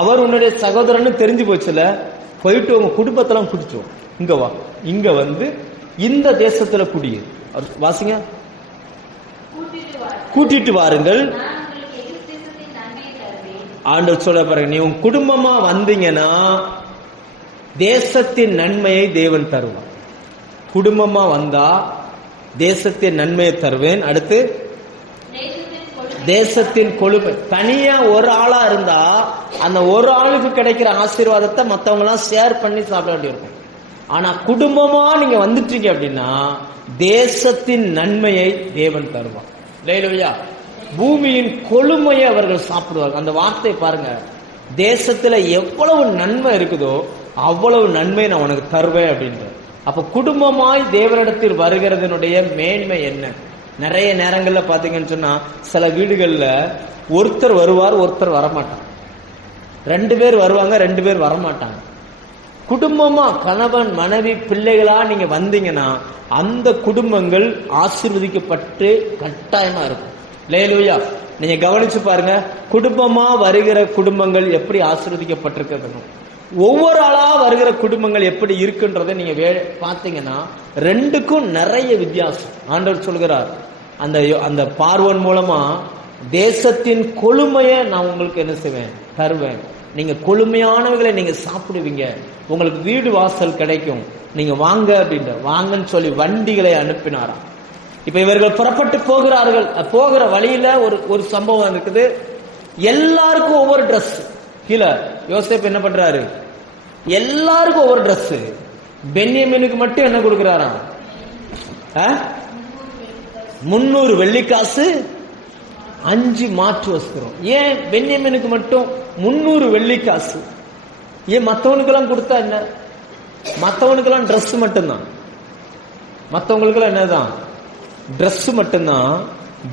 அவர் உன்னுடைய சகோதரன்னு தெரிஞ்சு போச்சுல, போயிட்டு உங்க குடும்பத்தெல்லாம் கூட்டிட்டு இங்க வா, இங்க வந்து இந்த தேசத்துல குடியிரு. வாசிங்க, கூட்டிட்டு வாருங்கள். ஆண்டவர் சொல்ல பாருங்க, நீ உன் குடும்பமா வந்தீங்கன்னா தேசத்தின் நன்மையை தேவன் தருவார். குடும்பமா வந்தா தேசத்தின் நன்மையை தருவேன். அடுத்து தேசத்தின் கொழுமை. தனியா ஒரு ஆளா இருந்தா அந்த ஒரு ஆளுக்கு கிடைக்கிற ஆசீர்வாதத்தை மத்தவங்க எல்லாம் ஷேர் பண்ணி சாப்பிட வேண்டியிருக்கும். ஆனா குடும்பமா நீங்க வந்துட்டீங்க அப்படின்னா தேசத்தின் நன்மையை தேவன் தருவார். லேலூயா. பூமியின் கொழுமையை அவர்கள் சாப்பிடுவார்கள். அந்த வார்த்தை பாருங்க, தேசத்துல எவ்வளவு நன்மை இருக்குதோ அவ்வளவு நன்மை நான் உனக்கு தருவேன் அப்படின்ற. அப்ப குடும்பமாய் தேவனிடத்தில் வருகிறதனுடைய மேன்மை என்ன? நிறைய நேரங்கள்ல பாத்தீங்கன்னு சொன்னா சில வீடுகள்ல ஒருத்தர் வருவார், ஒருத்தர் வரமாட்டாங்க. 2 பேர் வருவாங்க, 2 பேர் வரமாட்டாங்க. குடும்பமா கணவன் மனைவி பிள்ளைகளா நீங்க வந்தீங்கன்னா அந்த குடும்பங்கள் ஆசீர்வதிக்கப்பட்டு கட்டாயமா இருக்கும். லேலூயா. நீங்க கவனிச்சு பாருங்க, குடும்பமா வருகிற குடும்பங்கள் எப்படி ஆசீர்வதிக்கப்பட்டிருக்கிறது, ஒவ்வொரு ஆளா வருகிற குடும்பங்கள் எப்படி இருக்குன்றதை நீங்க பாத்தீங்கன்னா 2க்கும் நிறைய வித்தியாசம். ஆண்டவர் சொல்கிறார், அந்த பார்வன் மூலமா தேசத்தின் கொழுமையை நான் உங்களுக்கு என்ன செய்வேன்? தருவேன். நீங்க கொழுமையானவர்களை நீங்க சாப்பிடுவீங்க, உங்களுக்கு வீடு வாசல் கிடைக்கும், நீங்க வாங்க அப்படின்ற. வாங்கன்னு சொல்லி வண்டிகளை அனுப்பினாராம். இப்ப இவர்கள் புறப்பட்டு போகிறார்கள். போகிற வழியில ஒரு சம்பவம் இருக்குது. எல்லாருக்கும் ஒவ்வொரு ட்ரெஸ். கீழே யோசேப்பு என்ன பண்றாரு? எல்லாருக்கும் ஒவ்வொரு ட்ரெஸ். பென்யமீனுக்கு மட்டும் என்ன கொடுக்கிறாராம்? 300 வெள்ளிக்காசு 5 மாற்று வஸ்திரம். ஏன் பென்யமீனுக்கு மட்டும் 300 வெள்ளிக்காசு? ஏன் மற்றவனுக்கெல்லாம் கொடுத்தா என்ன? மற்றவனுக்கெல்லாம் ட்ரெஸ் மட்டும்தான். மற்றவங்களுக்கெல்லாம் என்னதான்? ட்ரெஸ் மட்டும்தான்.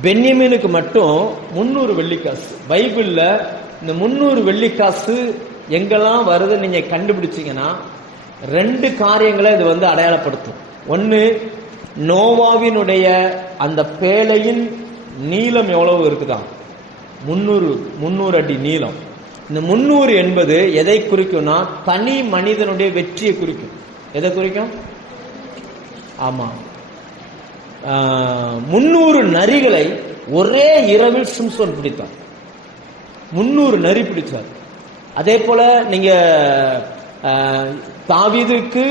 பென்யமீனுக்கு மட்டும் 300 வெள்ளிக்காசு. பைபிள்ல இந்த 300 வெள்ளிக்காசு எங்கெல்லாம் வருது நீங்க கண்டுபிடிச்சீங்கன்னா 2 காரியங்களை இது அடையாளப்படுத்தும். ஒன்னு, நோவாவினுடைய அந்த பேழையின் நீளம் எவ்வளவு இருக்குதான்? 300 அடி நீளம். இந்த 300 என்பது எதை குறிக்கும்னா தனி மனிதனுடைய வெற்றியை குறிக்கும். எதை குறிக்கும்? ஆமா 300 நரிகளை ஒரே இரவில் சிம்சோன் பிடித்தார். 300 நரி பிடிச்சார். அதே போல நீங்க தாவீதுக்கு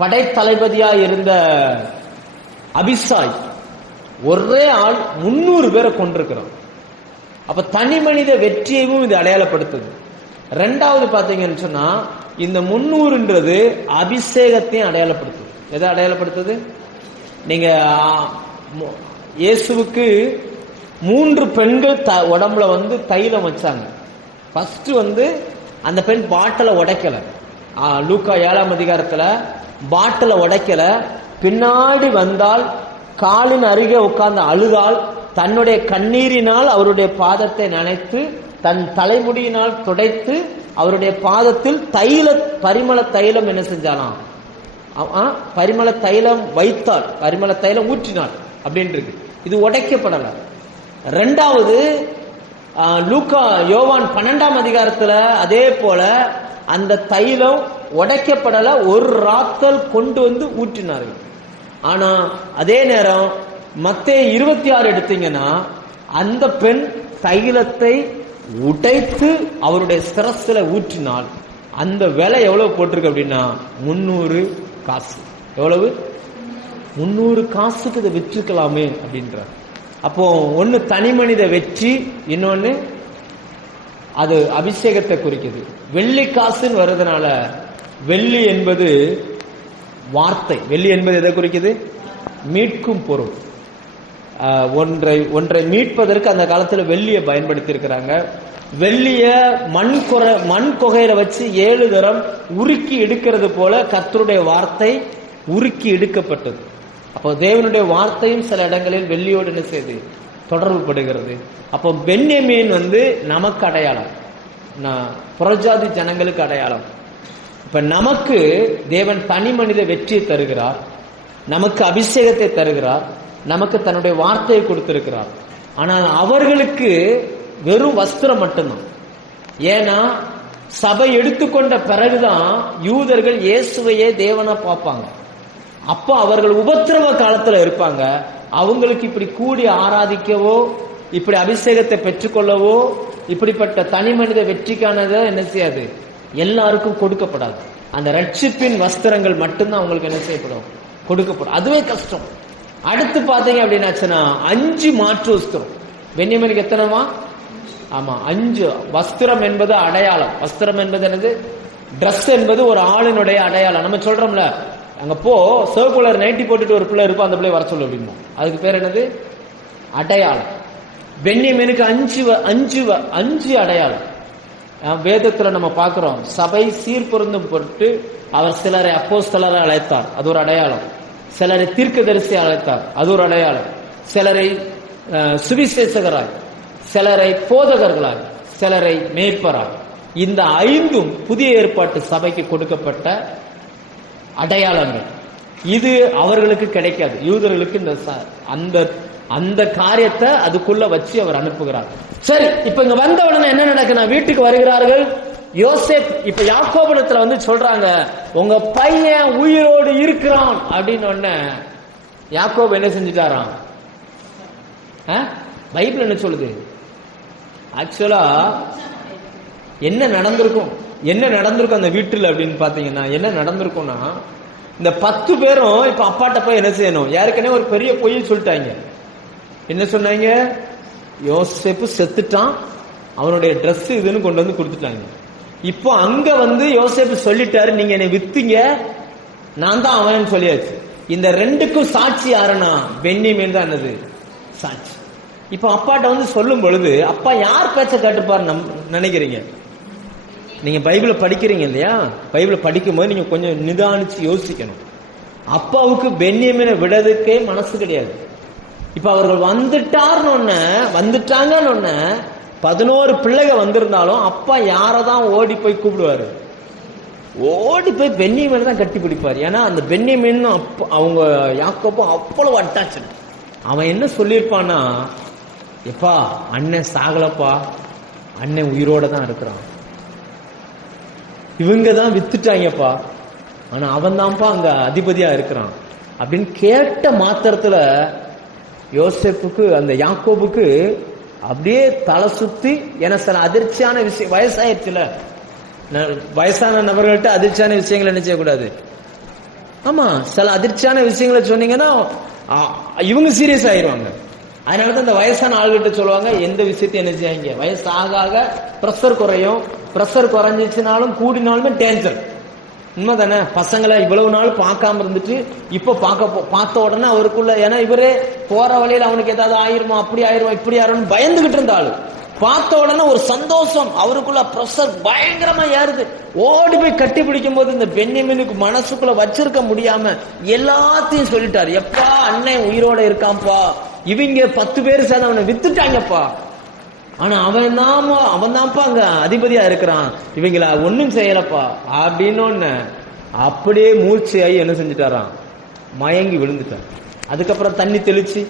படைத்தளபதியா இருந்த அபிசாய் ஒரே ஆள் 300 பேரை கொண்டிருக்கிறார். அப்ப தனி மனித வெற்றியையும் இது அடையாளப்படுத்துது. ரெண்டாவது பாத்தீங்கன்னு சொன்னா இந்த 300ன்றது அபிஷேகத்தையும் அடையாளப்படுத்துது. எதை அடையாளப்படுத்துது? நீங்க இயேசுவுக்கு 3 பெண்கள் உடம்புல தைலம் வச்சாங்க. ஃபர்ஸ்ட் அந்த பெண் பாட்டில உடைக்கல. லூக்கா 7ஆம் அதிகாரத்துல பாட்டில உடைக்கல. பின்னாடி வந்தால் காலின் அருகே உட்கார்ந்து அழுதால் தன்னுடைய கண்ணீரினால் அவருடைய பாதத்தை நனைத்து தன் தலைமுடியினால் துடைத்து அவருடைய பாதத்தில் பரிமள தைலம் என்ன செஞ்சாலாம்? பரிமள தைலம் வைத்தாள், பரிமள தைலம் ஊற்றினாள் அப்படின்னு இருக்கு. இது உடைக்கப்படல. ரெண்டாவது லூக்கா யோவான் 12ஆம் அதிகாரத்துல அதே போல அந்த தைலம் உடைக்கப்படல, ஒரு ராத்தல் கொண்டு ஊற்றினார்கள். ஆனா அதே நேரம் மத்தேயு 26 எடுத்தீங்கன்னா அந்த பெண் தைலத்தை உடைத்து அவருடைய சிரஸ்ல ஊற்றினால் அந்த விலை எவ்வளவு போட்டிருக்கு அப்படின்னா 300 காசு. எவ்வளவு? 300 காசுக்கு இதை விற்றுக்கலாமே அப்படின்றார். அப்போ ஒன்னு தனி மனித வெற்றி, இன்னொன்னு அது அபிஷேகத்தை குறிக்குது. வெள்ளி காசுன்னு வருதுனால வெள்ளி என்பது வார்த்தை. வெள்ளி என்பது எதை குறிக்குது? மீட்கும் பொருள். ஒன்றை மீட்பதற்கு அந்த காலத்துல வெள்ளியை பயன்படுத்தி இருக்கிறாங்க. வெள்ளிய மண் கொகையில வச்சு 7 தரம் உருக்கி எடுக்கிறது போல கர்த்தருடைய வார்த்தை உருக்கி எடுக்கப்பட்டது. அப்போ தேவனுடைய வார்த்தையும் சில இடங்களில் வெள்ளியோடு என்ன செய்து தொடர்பு படுகிறது. அப்போ பென்யமீன் நமக்கு அடையாளம், புறஜாதி ஜனங்களுக்கு அடையாளம். இப்ப நமக்கு தேவன் தனி மனித வெற்றியை தருகிறார், நமக்கு அபிஷேகத்தை தருகிறார், நமக்கு தன்னுடைய வார்த்தையை கொடுத்திருக்கிறார். ஆனால் அவர்களுக்கு வெறும் வஸ்திரம் மட்டும்தான். ஏன்னா சபை எடுத்துக்கொண்ட பிறகுதான் யூதர்கள் இயேசுவையே தேவனா பார்ப்பாங்க. அப்ப அவர்கள் உபத்திரவ காலத்துல இருப்பாங்க. அவங்களுக்கு இப்படி கூடி ஆராதிக்கவோ இப்படி அபிஷேகத்தை பெற்றுக்கொள்ளவோ இப்படிப்பட்ட தனி மனித வெற்றிக்கானதை என்ன செய்யாது, எல்லாருக்கும் கொடுக்கப்படாது. அந்த ரட்சிப்பின் வஸ்திரங்கள் மட்டும்தான் அவங்களுக்கு என்ன செய்யப்படும், கொடுக்கப்படும். அதுவே கஷ்டம். அடுத்து பாத்தீங்க அப்படின்னாச்சுன்னா 5 மாற்று வஸ்திரம். பென்யமீனுக்கு எத்தனைமா? ஆமா 5. வஸ்திரம் என்பது அடையாளம். வஸ்திரம் என்பது என்னது? டிரஸ் என்பது ஒரு ஆளினுடைய அடையாளம். நம்ம சொல்றோம்ல, அங்க போ சிவப்பு கலர் நைட்டி போட்டுட்டு ஒரு பிள்ளை இருப்போம், அந்த பிள்ளை வர சொல்லு அப்படின்னா அதுக்கு பேர் என்னது? அடையாளம். பென்யமீனுக்கு 5 அடையாளம். வேதத்துல நம்ம பார்க்கிறோம், சபை சீர்பொருந்தும் பொருட்டு அவர் சிலரை அப்போஸ்தலரை அழைத்தார், அது ஒரு அடையாளம். சிலரை தீர்க்கதரிசி அழைத்தார், அது ஒரு அடையாளம். சிலரை சுவிசேஷகராய், சிலரை போதகர்களாய், சிலரை மேய்ப்பராய். இந்த 5ம் புதிய ஏற்பாட்டு சபைக்கு கொடுக்கப்பட்ட அடையாளங்கள். இது அவர்களுக்கு கிடைக்காது. யூதர்களுக்கு அந்த காரியத்தை அதுக்குள்ள வச்சு அவர் அனுப்புகிறார். சரி, இப்ப இங்க வந்த உடனே என்ன நடக்குன்னா, வீட்டுக்கு வருகிறார்கள். யோசேப் இப்ப யாக்கோபிடத்துல சொல்றாங்க, உங்க பையன் உயிரோடு இருக்கிறான் அப்படின்னு உடனே யாக்கோபு என்ன செஞ்சுட்டாராம்? பைபிள் என்ன சொல்லுது? ஆக்சுவலா என்ன நடந்திருக்கும் அந்த வீட்டுல அப்படின்னு பாத்தீங்கன்னா, என்ன நடந்திருக்கும்னா, இந்த 10 பேரும் இப்ப அப்பாட்ட போய் என்ன செய்யணும், யாருக்கனே ஒரு பெரிய பொய்யை சொல்லிட்டாங்க. என்ன சொன்னாங்க? யோசேப்பு செத்துட்டான், அவனுடைய ட்ரெஸ் இதுன்னு கொண்டு கொடுத்துட்டாங்க. இப்போ அங்க யோசேப்பு சொல்லிட்டாரு, நீங்க என்னை வித்தீங்க, நான் தான் அவன் சொல்லியாச்சு. இந்த 2க்கும் சாட்சி யாருன்னா பென்யமீன் தான் என்னது சாட்சி. இப்ப அப்பாட்ட சொல்லும் பொழுது அப்பா யார் பேச்ச கேட்டுப்பாரு நினைக்கிறீங்க? நீங்க பைபிளை படிக்கிறீங்க இல்லையா? பைபிளை படிக்கும் போது நீங்க கொஞ்சம் நிதானிச்சு யோசிக்கணும். அப்பாவுக்கு பென்யமீனை விடதுக்கே மனசு கிடையாது. இப்ப அவர்கள் வந்துட்டாங்கன்னு 11 பிள்ளைங்க வந்திருந்தாலும் அப்பா யாரதான் ஓடி போய் கூப்பிடுவாரு? ஓடி போய் பென்யமீனை தான் கட்டி பிடிப்பாரு. ஏன்னா அந்த பென்யமீன் அவங்க யாக்கோபும் அவ்வளவு அட்டாச்சு. அவன் என்ன சொல்லியிருப்பான்னா, எப்பா அண்ணன் சாகலப்பா, அண்ணன் உயிரோட தான் இருக்கிறான், இவங்க தான் வித்துட்டாங்கப்பா, ஆனா அவன் தான்ப்பா அங்க அதிபதியா இருக்கிறான். அப்படின்னு கேட்ட மாத்திரத்துல யோசேப்புக்கு, அந்த யாக்கோபுக்கு அப்படியே தலை சுத்தி, ஏன்னா சில அதிர்ச்சியான விஷயம், வயசாயிடுச்சுல, வயசான நபர்கள்ட்ட அதிர்ச்சியான விஷயங்களை என்ன செய்யக்கூடாது. ஆமா, சில அதிர்ச்சியான விஷயங்களை சொன்னீங்கன்னா இவங்க சீரியஸ் ஆயிடுவாங்க. அதனாலதான் இந்த வயசான ஆள்கிட்ட சொல்லுவாங்க, எந்த விஷயத்தையும் என்ன செய்யாங்க, வயசு ஆக ஆக ப்ரெஷர் குறையும், ப்ரெஷர் குறைஞ்சிச்சுனாலும் கூடினாலுமே டேஞ்சர். உண்மைதானே? பசங்களை இவ்வளவு நாள் பார்க்காம இருந்துட்டு இப்ப பார்த்த உடனே அவருக்குள்ள, ஏன்னா இவரே போற வழியில அவனுக்கு ஏதாவது ஆயிருமா, அப்படி ஆயிருமா, இப்படி ஆயிரும் பயந்துகிட்டு இருந்தாலும் பார்த்த உடனே ஒரு சந்தோஷம் அவருக்குள்ள, ப்ரெஷர் பயங்கரமா ஏறுது. ஓடி போய் கட்டி பிடிக்கும் போது இந்த பென்யமீனுக்கு மனசுக்குள்ள வச்சிருக்க முடியாம எல்லாத்தையும் சொல்லிட்டாரு. எப்பா அண்ணன் உயிரோட இருக்கான்ப்பா, இவங்க 10 பேர் சேர்ந்து அவனை வித்துட்டாங்கப்பா, ஆனா அவன் தான்ப்பா அங்க அதிபதியா இருக்கிறான், இவங்கள ஒன்னும் செய்யலப்பா அப்படின்னு அப்படியே மூர்ச்சையாகி என்ன செஞ்சுட்டாராம், மயங்கி விழுந்துட்டார். அதுக்கப்புறம் தண்ணி தெளிச்சு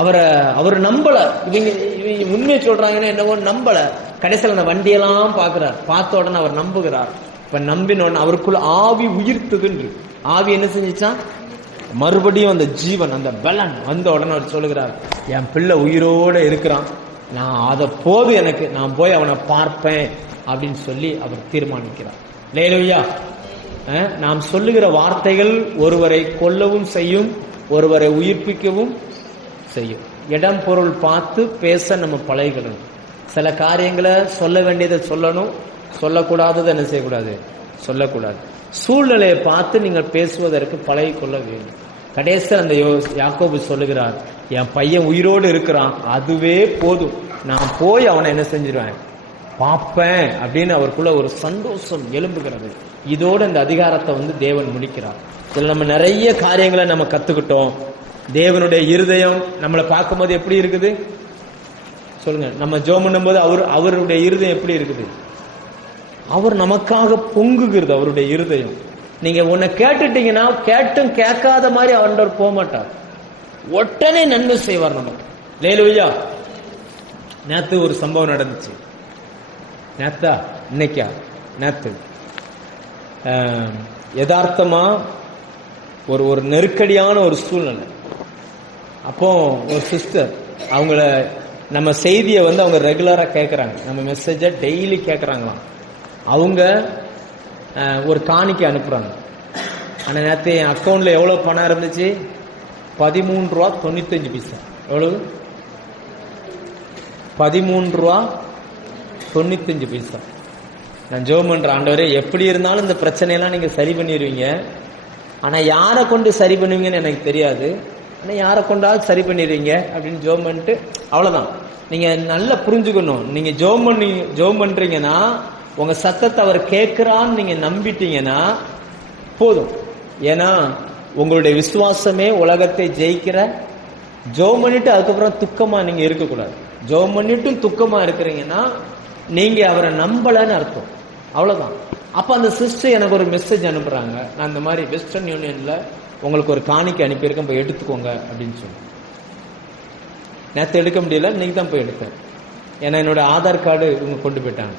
அவர் நம்பல, இவங்க உண்மையை சொல்றாங்கன்னா என்னவோ நம்பல. கடைசியில் அந்த வண்டியெல்லாம் பாக்குறார், பார்த்த உடனே அவர் நம்புகிறார். இப்ப நம்பின உடனே அவருக்குள்ள ஆவி உயிர்த்துகின்று, ஆவி என்ன செஞ்சுச்சான், மறுபடியும் அந்த ஜீவன், அந்த பலன் வந்த உடனே அவர் சொல்லுகிறார், என் பிள்ளை உயிரோட இருக்கிறான், நான் அதை போது எனக்கு, நான் போய் அவனை பார்ப்பேன் அப்படின்னு சொல்லி அவர் தீர்மானிக்கிறார். லேலுயா. நாம் சொல்லுகிற வார்த்தைகள் ஒருவரை கொல்லவும் செய்யும், ஒருவரை உயிர்ப்பிக்கவும் செய்யும். இடம் பொருள் பார்த்து பேச நம்ம பழகிக்கணும். சில காரியங்களை சொல்ல வேண்டியதை சொல்லணும், சொல்லக்கூடாததை என்ன செய்யக்கூடாது, சொல்லக்கூடாது. சூழ்நிலையை பார்த்து நீங்கள் பேசுவதற்கு பழகிக்கொள்ள வேண்டும். கடைசியில் அந்த யாக்கோபு சொல்லுகிறார், என் பையன் உயிரோடு இருக்கிறான், அதுவே போதும், நான் போய் அவனை என்ன செஞ்சிருவேன், பார்ப்பேன் அப்படின்னு அவருக்குள்ள ஒரு சந்தோஷம் எழும்புகிறது. இதோடு இந்த அதிகாரத்தை தேவன் முடிக்கிறார். இதுல நம்ம நிறைய காரியங்களை நம்ம கத்துக்கிட்டோம். தேவனுடைய இருதயம் நம்மளை பார்க்கும்போது எப்படி இருக்குது சொல்லுங்க. நம்ம ஜெபம் பண்ணும்போது அவருடைய இருதயம் எப்படி இருக்குது, அவர் நமக்காக பொங்குகிறது அவருடைய இருதயம். நீங்க உன்னை கேட்டுட்டீங்கன்னா கேட்டும் கேட்காத மாதிரி அவன் போக மாட்டார், உடனே நன்மை செய்வார் நமக்கு. லேலுயா. நேத்து ஒரு சம்பவம் நடந்துச்சு. நேத்தா இன்னைக்கா நேத்து யதார்த்தமா ஒரு நெருக்கடியான ஒரு சூழ்நிலை. அப்போ ஒரு சிஸ்டர், அவங்கள நம்ம செய்தியை அவங்க ரெகுலரா கேட்கறாங்க, நம்ம மெசேஜ டெய்லி கேட்கறாங்களாம். அவங்க ஒரு காணிக்கை அனுப்புறாங்க. ஆனா நேற்று என் அக்கௌண்ட்ல எவ்வளவு பணம் இருந்துச்சு, 13 ரூபா 95 பைசா. எவ்வளவு? 13 ரூபா 95 பைசா. நான் ஜெபம் பண்ற, ஆண்டவரே எப்படி இருந்தாலும் இந்த பிரச்சனையெல்லாம் நீங்க சரி பண்ணிடுவீங்க, ஆனா யாரை கொண்டு சரி பண்ணுவீங்கன்னு எனக்கு தெரியாது, ஆனா யாரை கொண்டாலும் சரி பண்ணிடுவீங்க அப்படின்னு ஜெபம் பண்ணிட்டு அவ்வளவுதான். நீங்க நல்லா புரிஞ்சுக்கணும், நீங்க ஜெபம் பண்றீங்கன்னா உங்க சத்தத்தை அவர் கேட்கிறான்னு நீங்க நம்பிட்டீங்கன்னா போதும். ஏன்னா உங்களுடைய விசுவாசமே உலகத்தை ஜெயிக்கிற. ஜெபம் பண்ணிட்டு அதுக்கப்புறம் துக்கமா நீங்க இருக்கக்கூடாது. ஜெபம் பண்ணிட்டு துக்கமா இருக்கிறீங்கன்னா நீங்க அவரை நம்பலன்னு அர்த்தம், அவ்வளவுதான். அப்ப அந்த சிஸ்டர் எனக்கு ஒரு மெசேஜ் அனுப்புறாங்க, நான் இந்த மாதிரி வெஸ்டர்ன் யூனியன்ல உங்களுக்கு ஒரு காணிக்கை அனுப்பியிருக்கேன், போய் எடுத்துக்கோங்க அப்படின்னு சொல்லி. நேற்று எடுக்க முடியல, இன்னைக்கு தான் போய் எடுத்தேன். ஏன்னா என்னோட ஆதார் கார்டு இவங்க கொண்டு போயிட்டாங்க.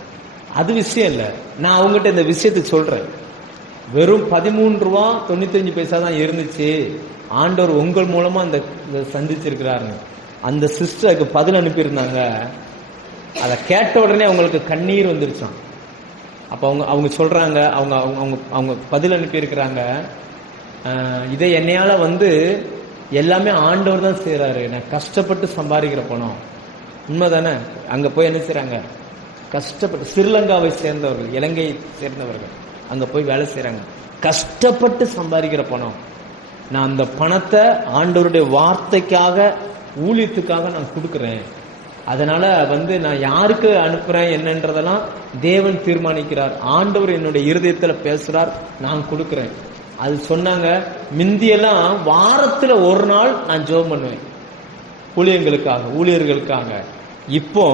அது விஷயம் இல்லை, நான் அவங்ககிட்ட இந்த விஷயத்துக்கு சொல்றேன். வெறும் 13 ரூபா 95 பைசா தான் இருந்துச்சு, ஆண்டவர் உங்கள் மூலமா அந்த சந்திச்சிருக்கிறாருங்க. அந்த சிஸ்டருக்கு பதில் அனுப்பியிருந்தாங்க. அதை கேட்ட உடனே அவங்களுக்கு கண்ணீர் வந்துருச்சான். அப்ப அவங்க சொல்றாங்க, அவங்க பதில் அனுப்பி இருக்கிறாங்க, இதை என்னையால எல்லாமே ஆண்டவர் தான் செய்யறாரு, நான் கஷ்டப்பட்டு சம்பாதிக்கிற பணம். உண்மைதானே? அங்க போய் என்ன செய்யறாங்க, கஷ்டப்பட்டு, ஸ்ரீலங்காவை சேர்ந்தவர்கள், இலங்கையை சேர்ந்தவர்கள் அங்க போய் வேலை செய்யறாங்க, கஷ்டப்பட்டு சம்பாதிக்கிற பணம். நான் அந்த பணத்தை ஆண்டவருடைய வார்த்தைக்காக, ஊழியத்துக்காக நான் கொடுக்கிறேன். அதனால நான் யாருக்கு அனுப்புறேன் என்னன்றதெல்லாம் தேவன் தீர்மானிக்கிறார். ஆண்டவர் என்னுடைய இருதயத்துல பேசுறார், நான் கொடுக்கிறேன். அது சொன்னாங்க. மிந்தியெல்லாம் வாரத்துல ஒரு நாள் நான் ஜெபம் பண்ணுவேன் ஊழியர்களுக்காக. இப்போ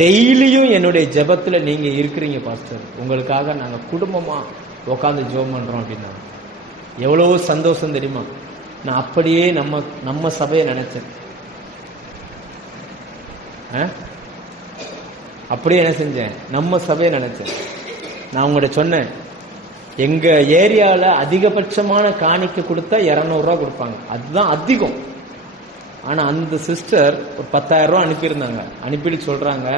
டெய்லியும் என்னுடைய ஜெபத்துல நீங்க இருக்கிறீங்க பாஸ்டர், உங்களுக்காக நாங்க குடும்பமா உட்காந்து ஜெபம் பண்றோம் அப்படின்னா எவ்வளவு சந்தோஷம் தெரியுமா? நான் அப்படியே நம்ம சபையை நினைச்சேன். அப்படியே என்ன செஞ்சேன், நம்ம சபையை நினைச்சேன். நான் உங்கள்கிட்ட சொன்னேன், எங்க ஏரியால அதிகபட்சமான காணிக்க கொடுத்தா 200 ரூபாய் கொடுப்பாங்க, அதுதான் அதிகம். ஆனா அந்த சிஸ்டர் ஒரு 10,000 ரூபாய் அனுப்பியிருந்தாங்க. அனுப்பிட்டு சொல்றாங்க,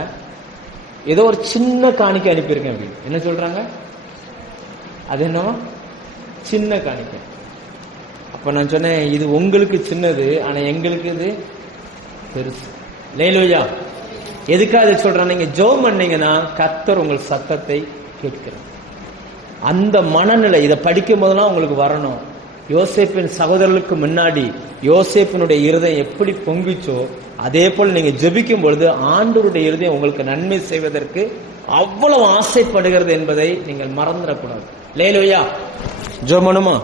ஏதோ ஒரு சின்ன காணிக்கை அனுப்பியிருக்கேன் அப்படின்னு. என்ன சொல்றாங்க? அது என்ன சின்ன காணிக்கை. அப்ப நான் சொன்னேன், இது உங்களுக்கு சின்னது, ஆனா எங்களுக்கு இது பெருசு. லேலூயா. எதுக்காக சொல்றேன்? நீங்க ஜெபம் பண்ணீங்கன்னா கர்த்தர் உங்கள் சத்தத்தை கேட்கிறார். அந்த மனநிலை இதை படிக்கும் போதெல்லாம் உங்களுக்கு வரணும். யோசேப்பின் சகோதரர்களுக்கு முன்னாடி யோசேப்பினுடைய இருதயம் எப்படி பொங்கிச்சோ அதே போல் நீங்க ஜெபிக்கும் பொழுது ஆண்டவருடைய இருதயம் உங்களுக்கு நன்மை செய்வதற்கு அவ்வளவு ஆசைப்படுகிறது என்பதை நீங்கள் மறந்துடக்கூடாது. லேலூயா. ஜெபம் பண்ணுமா?